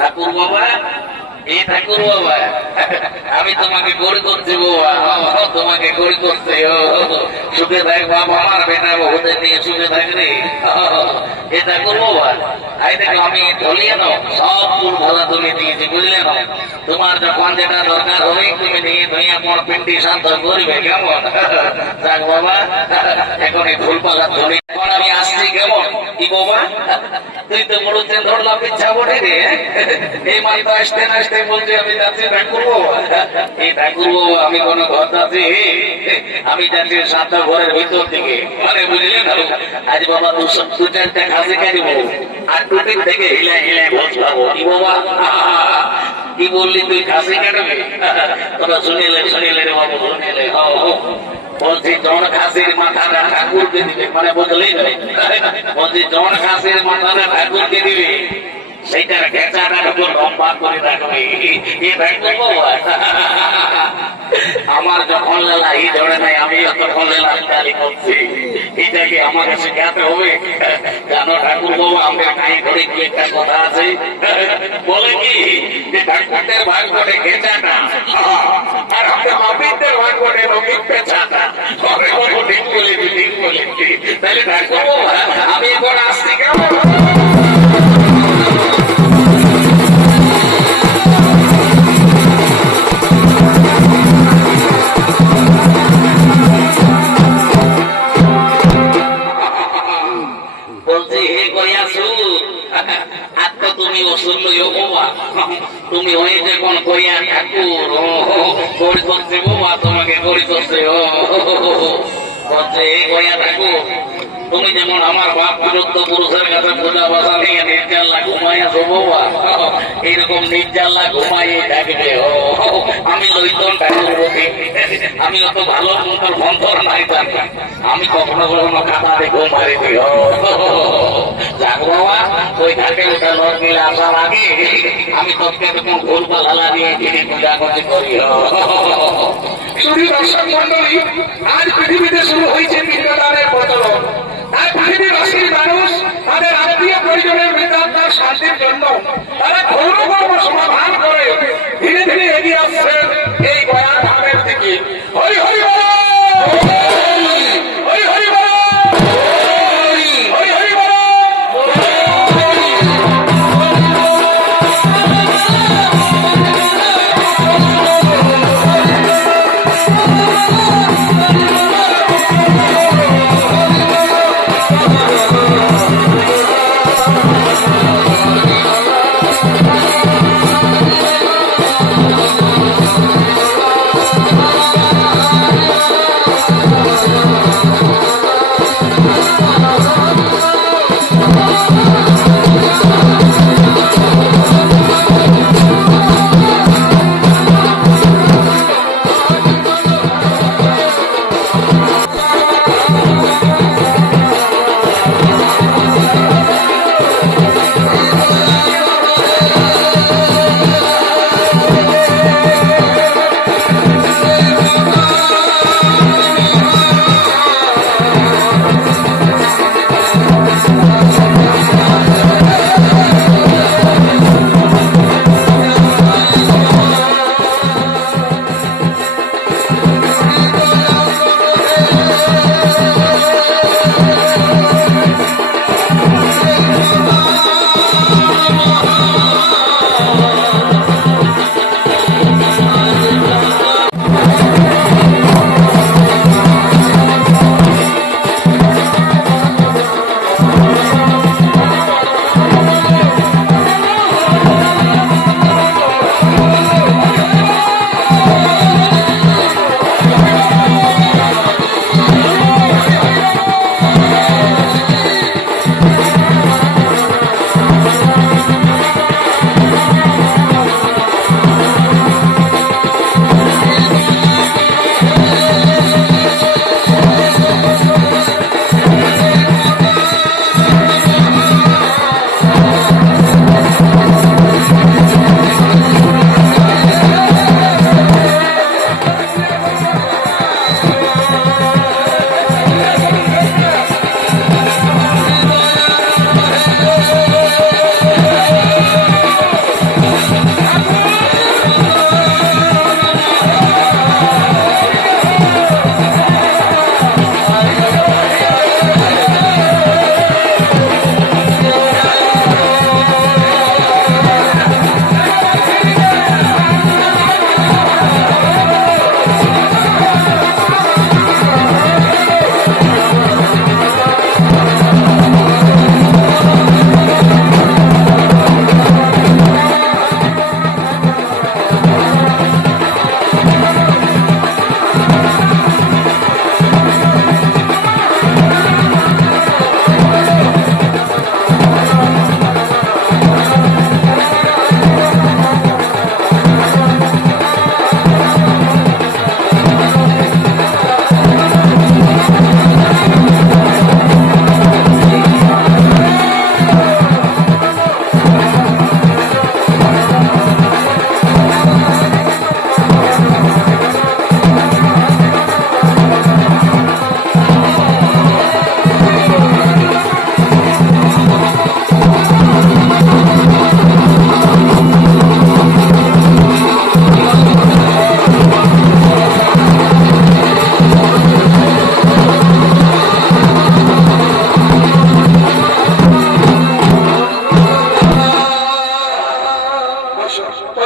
ঠাকুর বাবা, এই ঠাকুর বাবা, আমি তোমাকে গড়ি করছি বাবা, তোমাকে গড়ি করছে। সুখে থাক বাবা, আমার বেটা বহুদের নিয়ে সুখে থাকবে। এ ঠাকুর বাবা, আই দেখো আমি ধরিয়ে নাও, সব ফুল ভালো তুমি দিয়েছি, বুঝলে না? তোমার যখন যেটা দরকার হবে তুমি নিয়ে ধুয়ে আমার পিন্ডি শান্ত করবে, কেমন? যাক বাবা, এখন এই ফুল পালা ধরে এখন আমি আসছি, কেমন? কি বাবা, তুই তো বড়ছেন ধরলাম ইচ্ছা বটে রে। এই মাই তো আসতে না আসতে বলছে আমি যাচ্ছি ঠাকুর বাবা। এই ঠাকুর বাবা, আমি কোনো ঘর যাচ্ছি, আমি যাচ্ছি সাতটা ঘরের ভিতর দিকে, মানে বুঝলে না? আজ বাবা দু চারটা খাসি খাইব আর টুটির থেকে হিলাই হিলাই ভোজ খাবো। কি বাবা, কি বললি তুই খাসি কাটবি? তোরা শুনিলে রে বাবু, শুনিলে। বলছি জন খাসির মাথাটা ঠাকুরকে দিবে, মানে বুঝলি? বলছি জন খাসির মাথাটা ঠাকুরকে দিবে, সেইটার ঘেঁচাটার উপর লম্বা করে রাখবে। আমার যখন লেলা এই ধরে নাই, আমি তখন লেলা গালি করছি। এটাকে আমাকে শেখাতে হবে, কেন ঠাকুর বাবু? আমরা কাই ঘড়ি কি একটা কথা আছে, বলে কি যে ঠাকুরদের ভাগ করে ঘেঁচাটা, আর আমরা মাপিদের ভাগ করে রঙিন পেঁচাটা। ঠিক বলেছি, ঠিক বলেছি। তাহলে ঠাকুর বাবু, আমি এখন আসছি, কেমন? তুমি হয়েছে কোন কইয়া ঠাকুর, গড়ি করছে বাবা, তোমাকে গড়ি করছে। বলছে এই কইয়া ঠাকুর, তুমি যেমন আমার বাপ বিরুদ্ধ পুরুষের কাছে পূজা বাসা নিয়ে নির্জাল্লা ঘুমাইয়াছো বাবা, এইরকম নির্জাল্লা ঘুমাইয়ে থাকবে। আমি লইতন ঠাকুর বলি, আমি অত ভালো মন্তর নাই জানি, আমি কখনো কখনো কাতারে ঘুম মারি দিই। যাক বাবা, ওই ঘাটে ওটা লোক মিলে আসার আগে আমি তোকে এরকম ভুল পালা দিয়ে গিয়ে পূজা করতে করি। শুধু দর্শক মন্ডলী, আজ পৃথিবীতে শুরু হয়েছে পিণ্ডদানের প্রচলন। আর পৃথিবীবাসীর মানুষ তাদের আত্মীয় পরিজনের মৃতাত্মার শান্তির জন্য তারা ঘৌর কর্ম সমাধান করে ধীরে ধীরে এগিয়ে আসছে এই গয়া ধামের দিকে। হরি হরি বল, হরি হরি বল, হরি হরি বল।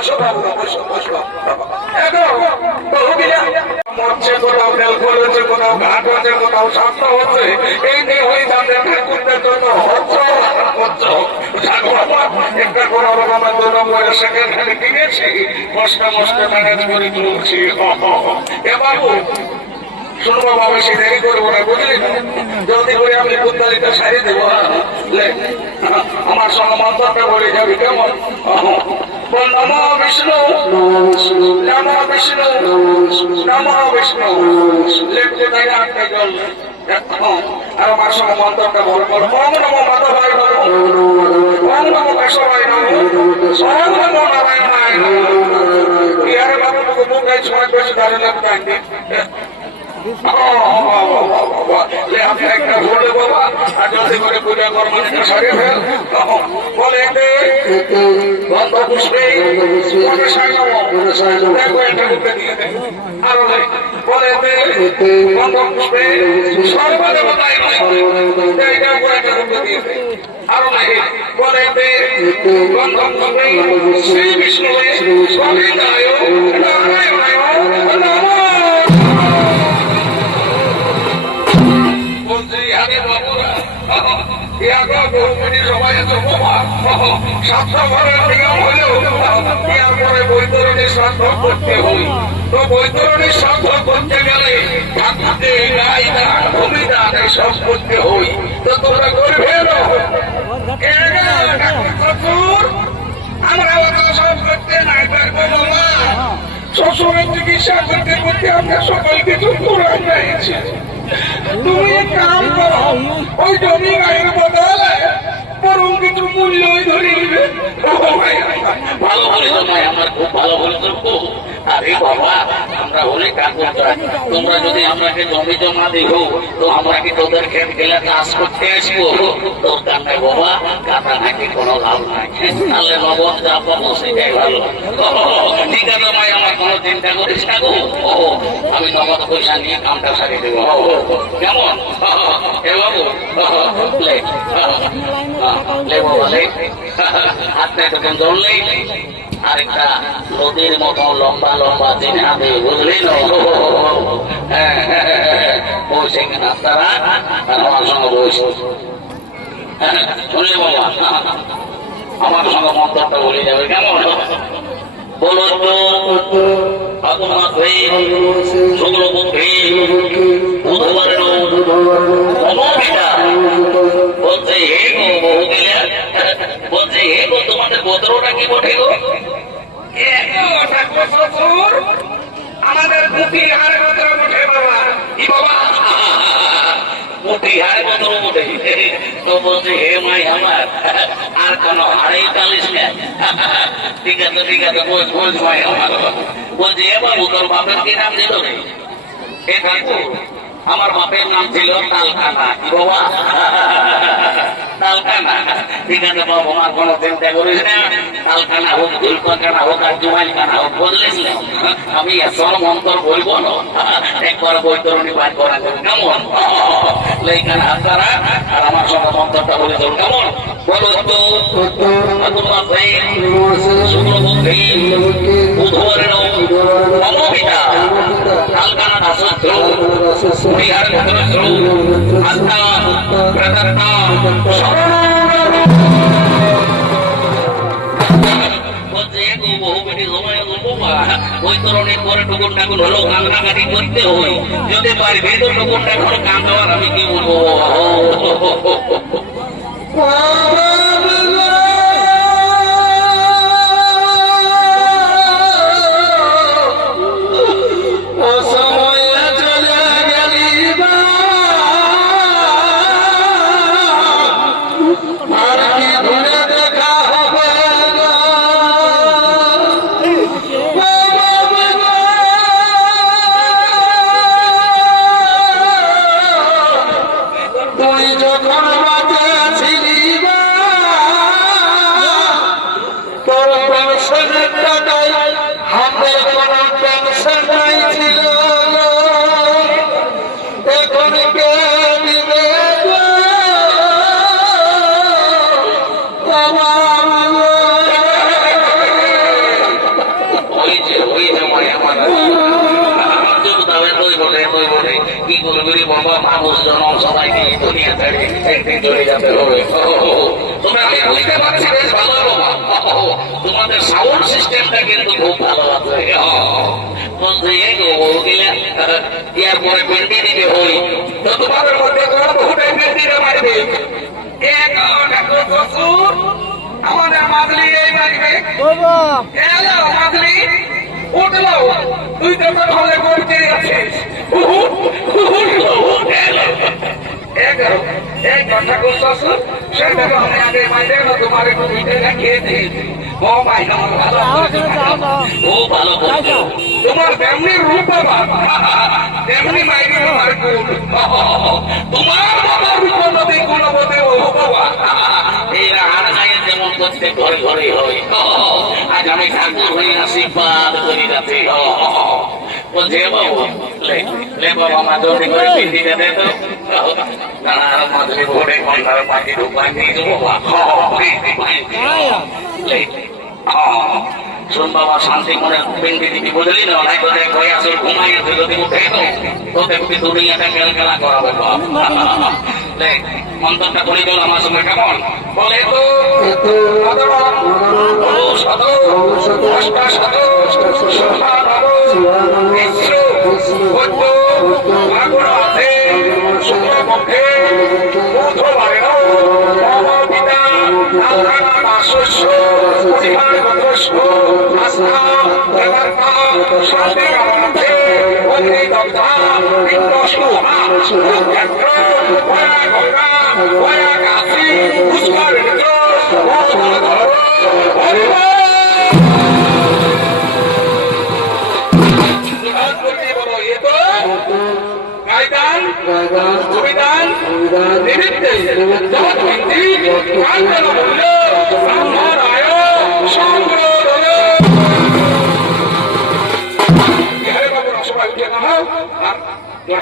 বসো বাবু, বসো বসো। এখন বহুবিলা মরছে, কোথাও তেল করেছে, কোথাও ঘাট হচ্ছে, কোথাও সাপ্তাহ হচ্ছে, এই নিয়ে ওই তাদের ঠাকুরদের জন্য হচ্ছে একটা কোনো রকমের জন্য সেকেন্ড হ্যান্ড কিনেছি, মস্কা মস্কা ম্যানেজ করে চলছি। এ বাবু শুনবো বাবা, বেশি দেরি করবো না, বুঝলি না? জলদি করে আমি কুন্দালিটা সারি দেবো। আমার সঙ্গে মন্ত্রটা বলে যাবি, কেমন? বল নমো বিষ্ণু, নমো বিষ্ণু, নমো বিষ্ণু। লেখতে থাকে আটটা জল। আর আমার সঙ্গে মন্ত্রটা বল, বল ওম নমো মাধবায় নমো, ওম নমো কেশবায় নমো, ওম নমো নারায়ণায় নমো। ইয়ারে বাবু তোকে মুখে সময় বেশি দাঁড়িয়ে লাগতে আনবি। আপনি একটা বলে বাবা, আর জলদি করে পূজা কর্মটা সারে ফেল। বলে গন্ধ পুষ্পে আরো বলে গন্ধ পুষ্পে সর্বদেবতায় আরো নাই বলে গন্ধ পুষ্পে শ্রী বিষ্ণু গোবিন্দায় নারায়ণায় নমঃ। বৈতরণী শ্রাদ্ধ করতে হই, তো বৈতরণী শ্রাদ্ধ করতে গেলে ঠাকুরকে গাই দান, ভূমিদান সব করতে হই, তো তোমরা করবে আমরা ওটা সব করতে নাই পারবো বাবা। শ্বশুরের চিকিৎসা করতে করতে আমরা সকল কিছু পুরান রয়েছে। তুমি এক কাম করো, ওই জমি গায়ের বদলে বরং কিছু মূল্যই ধরে নিবে। ভালো বলেছো ভাই, আমার খুব ভালো বলেছো। আরে বাবা, আমরা হলে ঠাকুর, তোমরা যদি আমাকে জমি জমা দিও তো আমরা কি তোদের ক্ষেত গেলে চাষ করতে আসবো? দরকার নাই বাবা, কাটা নাকি কোনো লাভ নাই, তাহলে নগদ যা পাবো সেটাই ভালো। ঠিক আছে ভাই, আমার কোনো চিন্তা করিস না গো, আমি নগদ পয়সা নিয়ে কামটা সারিয়ে দেবো, কেমন? এ বাবু হাতে তখন ধরলেই আরেকটা নদীর মতো লম্বা লম্বা চিনাবে, বুঝলি না? বসে কিনা তারা আমার সঙ্গে বসে শুনলে বাবা, আমার সঙ্গে মন্ত্রটা বলে যাবে, কেমন? বলো তো শুক্লপক্ষে বুধবারের বলছে হে গো বহু গেলে, বলছে হে গো তোমাদের গোত্রটা কি বটে গো? আমাদের মুটিহার গোত্র উঠে বাবা। কি বাবা? মুটিহার গোত্র উঠে? তো বলছে হে মাই আমার, আর কোন হাড়েই চালিস না। ঠিক আছে ঠিক আছে, বল বল মাই আমার। বলছে এ বাবু তোর বাপের কি নাম দিল রে? এ ঠাকুর, আমার বাপের নাম ছিল তালকানা। কি বাবা? তালকানা? ঠিক আছে বাবু, আমার কোনো চিন্তা করিস না। তালকানা হোক, ধুলপাকানা হোক, আর জুমাইলকানা হোক, বললিস না আমি সর মন্তর বলবো না, একবার বৈতরণী বাদ করা যাবে, কেমন? লেখানা হাত করা আর আমার সঙ্গে মন্তরটা বলে চল, কেমন? বলো তো শুক্লপক্ষে বুধবারের অমবিতা তালকানা দাসত্র বিহার গোত্রস্ত্র আত্মা প্রদত্তা বৈতরণের পরে টুকুর ঠাকুর হলো কান্নাকাটি করতে হই, যদি পারবে তো টুকুর ঠাকুর কান দেওয়ার আমি কি বলবো? করবি রে বাবা, মানুষ জনম সবাইকে এই দুনিয়া ছেড়ে একদিন চলে যেতে হবে। তবে আমি বুঝতে পারছি বেশ ভালো বাবা, তোমাদের সাউন্ড সিস্টেমটা কিন্তু খুব ভালো আছে। বলছে এই গো গেলে এরপরে পেন্টি দিতে হই, তো তোমাদের মধ্যে কোন বহুটাই পেন্টিটা মারবে। আমাদের মাদলি এই মারবে, মাদলি উঠলো, তুই তো হলে করতে আছিস। এই কথা করছো, সেটা তো আমি আগে মাইরে না, তোমার একটু মিঠে খেয়ে দিয়েছি। ও ভাই আমার ভালো, ও ভালো করছো। তোমার তেমনি রূপ বাবা, তেমনি মাইরে তোমার গুণ। তোমার বাবা রূপ নদী গুণবতী ও বাবা। এরা আর গায়ে যেমন করতে ঘরে ঘরে হয়, আজ আমি ঠাকুর হয়ে আশীর্বাদ করি যাচ্ছি। বলছে বাবু লে বাবা মাধবী করে পিন্ডিটা দে তো, না মাধবী ভোরে ঘন্টার পাখি ঢুকাই দিয়ে দেবো। শোন বাবা, শান্তি মনে পিন্ডি দিবি বুঝলি না, নাই তো দেখ হয়ে আসল ঘুমাই আছে, যদি উঠে তো তোকে দুনিয়াটা মেল খেলা করাবে। দেখ মন্ত্রটা করে দিল আমার সঙ্গে, কেমন বলে তো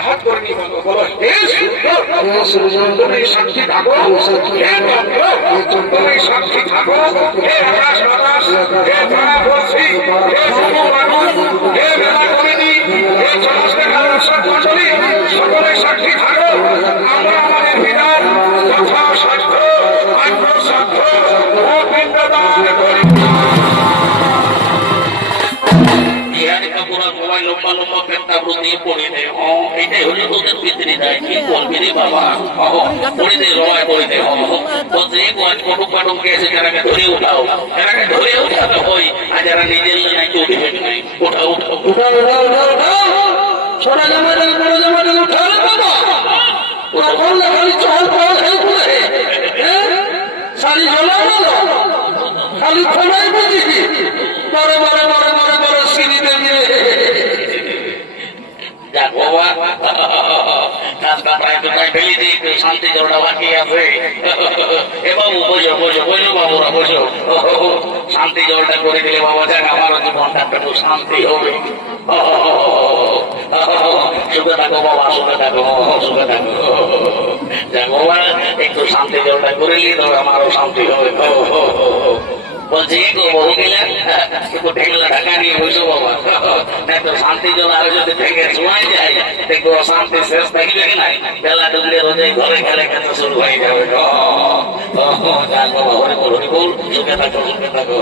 হাত করে নিয়ে বলো, তুমি সাক্ষী থাকো, তুমি সাক্ষী থাকো, হে আকাশ বাতাস, হে তারা বলছি, হে মানুষ, হে মেলা কমিটি, হে সমস্ত দর্শক মন্ডলী, সকলে সাক্ষী থাকো। আমরা আমাদের বিধান কথা সাক্ষ্য আত্মসাক্ষ্য ও পিণ্ডদান করি। মোবাইল লম্বা লম্বা পেটটা দিয়ে পড়ে দে, এটাই হলো তোদের পিতৃ দেয়। কি বলবি রে বাবা, পড়ে দে রয় করে দে। বলছে কটুক পাটুককে এসে যারাকে ধরে উঠাও, যারাকে ধরে উঠাতে হয়, আর যারা নিজের নাকি উঠে উঠাও উঠাও ছোটা জামাটা বড় জামাটা উঠালে বাবা, ওটা খালি চল পাওয়া খেয়ে পড়ে শাড়ি ঝোলা বলো, খালি খোলাই বলছি কি বড় বড় বড় বড় বড় সিঁড়িতে নিয়ে শান্তি জোড়া বাকি আছে। এ বাবু বোঝো বোঝো বোঝো বাবুরা বোঝো, শান্তি জলটা করে দিলে বাবা যাক আমারও জীবনটা একটু শান্তি হবে। সুখে থাকো বাবা, সুখে থাকো, সুখে থাকো। যাক বাবা একটু শান্তি জলটা করে নিলে তবে আমারও শান্তি হবে। বলছি বহু গেলেন একটু ঢেকলা ঢাকা নিয়ে বসো বাবা, তো শান্তি জল আরো যদি থেকে শোনাই যায় দেখবো শান্তি শেষ থাকবে কি নাই, বেলা ডুবলে রোজে ঘরে খেলে খেতে শুরু হয়ে যাবে। যাক বাবা হরে বল হরে বল, সুখে থাকো সুখে থাকো।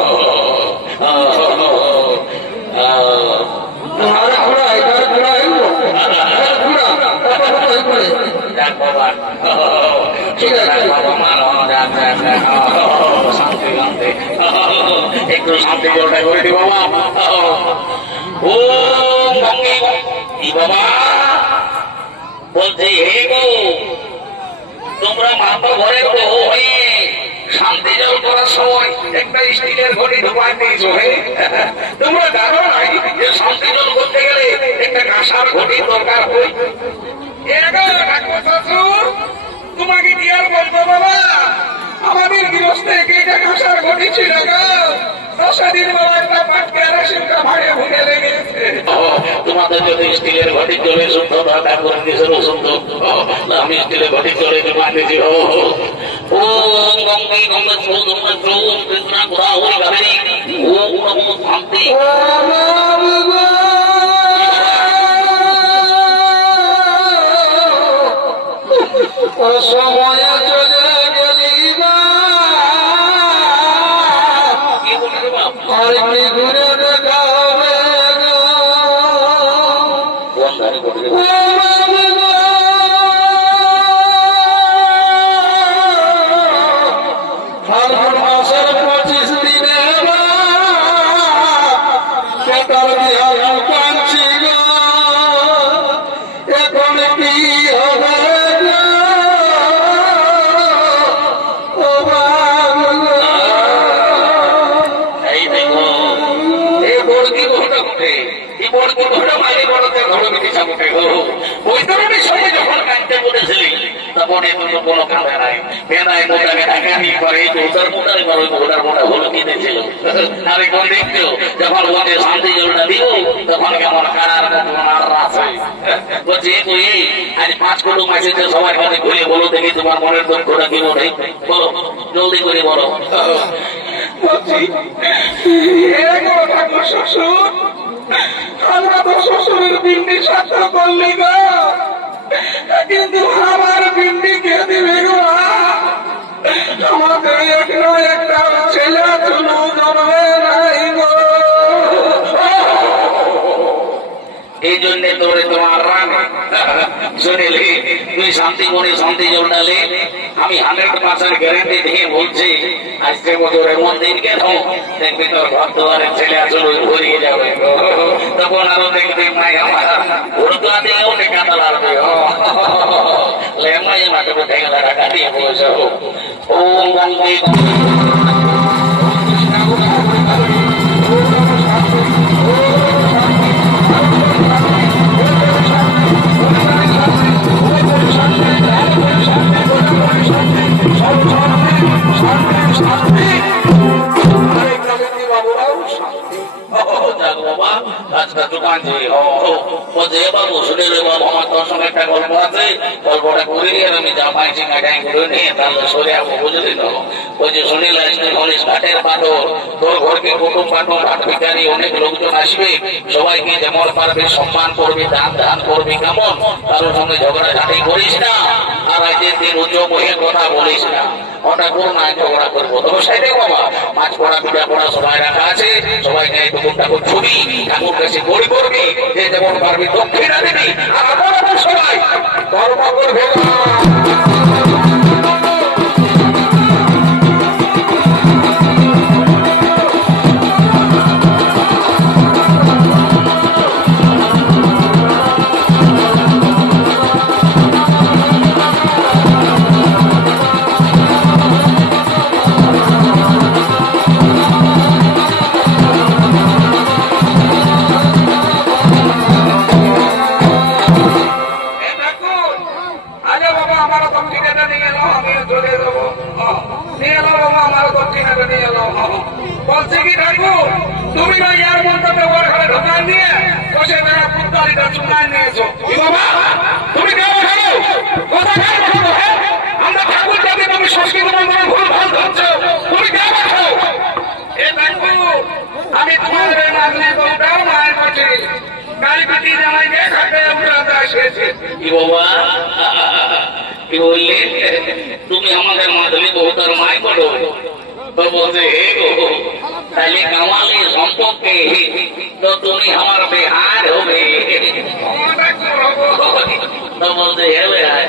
যাক বাবা ঠিক আছে বাবা মানো, যাক যাক শান্তি শান্তি একটু শান্তি জলটা করে দি বাবা। ও বাবা বলছি হে গো, তোমরা মাথা ঘরে তো হয়ে শান্তি জল করার সময় একটা স্টিলের ঘড়ি ঢুকাই দিয়েছ। তোমরা জানো নাই যে শান্তি জল করতে গেলে একটা কাঁসার ঘড়ি দরকার হয়। তোমাকে কি আর বলবো বাবা, আমাদের গৃহস্থে একটা কাঁসার ঘটি ছিল গো, 10 দিন বাবা একটা পাটকে আর সেটা ভাড়ে ভুলে লেগেছে। তোমাদের যদি স্টিলের ঘটি চলে শুদ্ধ ঠান্ডা করে দিয়েছে শুদ্ধ, আমি স্টিলের ঘটি চলে বাঁধিয়েছি। ও গঙ্গে গঙ্গে চৌ গঙ্গে চৌ কৃষ্ণা ঘোরা হয়ে যাবে ও শান্তি। আর কি ঘুরে দেখাবে কোন ধারে করে ফাল্গুন মাসের 25 দিনে পেটার বিহার কাঁদছি গো এখন কি হবে গো ও বাবা এই দেখো এই বড়কি ঘোড়া ঘটে এই বড়কি ঘোড়া মাঝে বড়তে ঘোড়া মিটি চাপটে গো ওই ধরনের সময় যখন কাঁদতে বলেছিলি তখন এত কোনো কাঁদে নাই বেনায় মোটাকে টাকা নিয়ে করে এই তোর মোটারে করে ঘোড়ার মোটা হলো কিনেছিল আরে কোন দেখছো যখন ওকে শান্তি জলটা দিব তখন কেমন কারার আর আছে বলছে তুই আজ 5 কোটি মাসিতে সবাই খানে ঘুরে বলো দেখি তোমার মনের দুঃখটা কি মনে বলো জলদি করে বলো বলছি ঠাকুর শ্বশুর আমরা তো শ্বশুরের পিন্ডি সাথে করলি গো কিন্তু আমার পিন্ডি কে দিবে গো আমাদের এখনো একটা ছেলে চুলু জন্মে নাই গো এই জন্য তোরে তোমার রাগ শুনেলি তুই শান্তি মনে শান্তি জোড়ালে আমি 100% গ্যারান্টি দিয়ে বলছি আজকে বছর এমন দিন কেন দেখবি তোর ঘর দুয়ারের ছেলে আসলে ভরিয়ে যাবে তখন আরো দেখবি মাই আমার ভোরদুয়া দিয়েও টেকাতে লাগবে লেমাই মাঠে উঠে গেলে টাকা দিয়ে বসে ও বঙ্গে আজকে দোকান যে বাবু শুনে বাবু আমার তোর সঙ্গে একটা গল্প আছে গল্পটা করে আর আমি যা পাইছি কাটাই করে নিয়ে তাহলে সরে যাবো বুঝলি তো ওই যে শুনিল হলিস ঘাটের পাথর তোর ঘরকে কুটুম পাঠর হাট ভিকারি অনেক লোকজন আসবে সবাইকে যেমন পারবে সম্মান করবি দান দান করবি কেমন কারোর সঙ্গে ঝগড়াঝাটি করিস না আর আজকের দিন উচ্চ বইয়ের কথা বলিস না ওটা করো না ঝগড়া করবো তবে সাইডে বাবা মাছ পড়া পিঠা পড়া সবাই রাখা আছে সবাইকে ঠাকুর ঠাকুর ছবি ঠাকুর কাছে গড়ি করবি যে যেমন পারবি দক্ষিণা দিবি আর আমরা সবাই ধর্ম করবে বলছে কি ঠাকুর তুমি না ইয়ার মন্তব্য ঘরে ঢোকান দিয়ে বসে বেড়া পুত্তালিটা চুনায় নিয়েছো বাবা তুমি কেন খাও কথা কেন খাবো আমরা ঠাকুর জাতি তুমি সংস্কৃত মন্দিরে ভুল ভাল ধরছো তুমি কেন খাও এ ঠাকুর আমি তোমাদের নাতনি বউটাও মায়ের কাছে গাড়ি পিটি জামাই গিয়ে খাটে উঠাতে এসেছে কি বাবা কি বললে তুমি আমাদের মাধবী বহুতার মায় করো তো বলছে হে গো তাহলে কামালি সম্পর্কে তো তুমি আমার বেহার হবে তো বলছে হে ভাই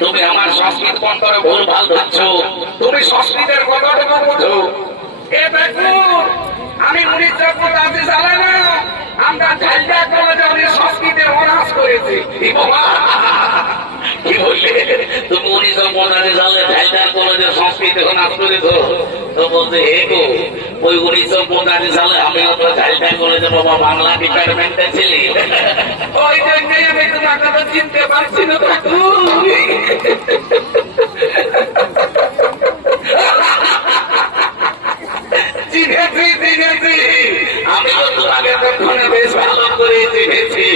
তুমি আমার সংস্কৃত পন্থরে ভুল ভাল ধরছ তুমি সংস্কৃতের কতটুকু বোঝো এ ঠাকুর আমি 1985 সালে না আমরা ঝালদা কলেজে আমি সংস্কৃতে অনার্স করেছি কি বললে তুমি 1985 সালে ঝালদার কলেজে সংস্কৃত অনার্স করেছো তো বলছে হে গো ওই 1985 সালে আমিও তো ঝালদা কলেজে বাবা বাংলা ডিপার্টমেন্টে ছিলি ওই জন্যই আমি তোমাকে তো চিনতে পারছি না ঠাকুর চিনেছি আমিও তোমাকে তখন বেশ ভালো করে চিনেছি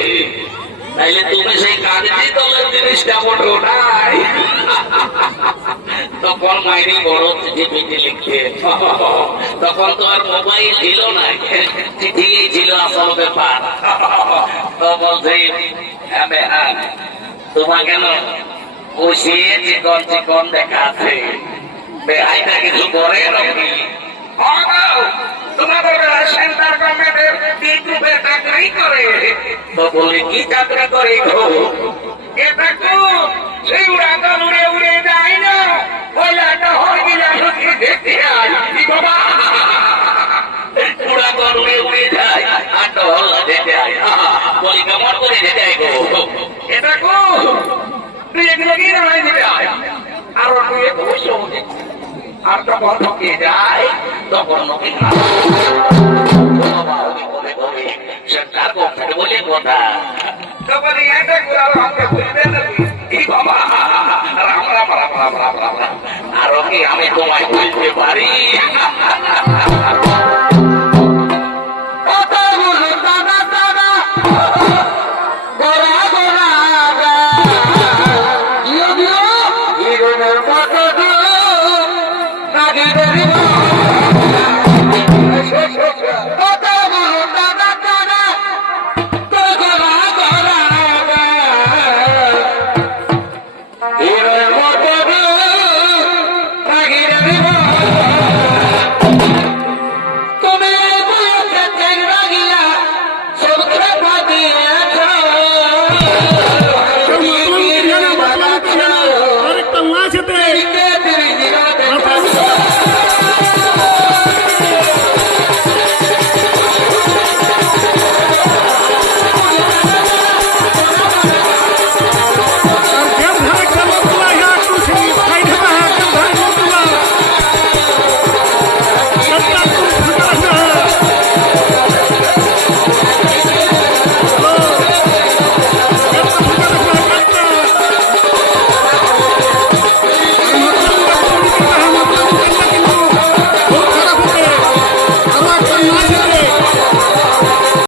তাইলে তুমি সেই কাগজি দলের জিনিসটা মোটো নাই তখন মাইরি বড় চিঠি পিঠি লিখতে তখন তো আর মোবাইল ছিল না চিঠি ছিল আসল ব্যাপার তো বলছে হ্যাঁ তোমার কেন বসিয়ে চিকন চিকন দেখাচ্ছে বেহাইটা কিছু করে নাকি তোমাদের কি গ্রুপে চাকরি করে। তো বলি কি চাকরি করে গো? এ ঠাকুর সেই উড়াকাল উড়ে উড়ে যায় না, কয়লাটা হয় কিনা শুধু দেখতে আয়। কি বাবা, পুরা তো উড়ে উড়ে যায় আর তো হল্লা যেতে হয়। বলি কেমন করে যেতে হয় গো? এ ঠাকুর তুই এগুলো কি রায় দিতে আয়, আর তুই একটু বসে উঠে। আর তখন ঢুকে যায়, তখন নবীন বাবা হবে বলে বলে সে তার পক্ষে বলে কথা। তখন এই ঠাকুর আর আমাকে বলবে না, কি বাবা রাম রাম রাম রাম রাম রাম রাম। আরো কি আমি তোমায় বলতে পারি?